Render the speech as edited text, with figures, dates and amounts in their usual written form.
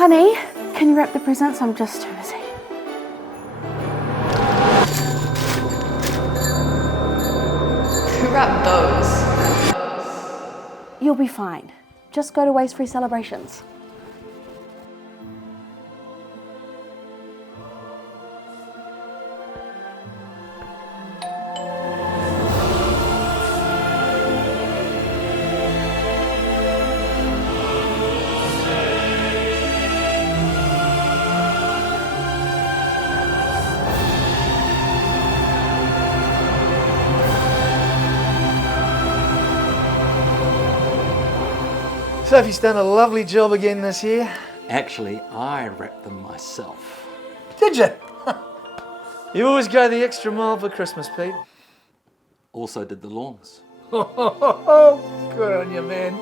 Honey, can you wrap the presents? I'm just too busy. Who wrapped those? You'll be fine. Just go to Waste Free Celebrations. Sophie's done a lovely job again this year. Actually, I wrapped them myself. Did you? You always go the extra mile for Christmas, Pete. Also did the lawns. Good on you, man.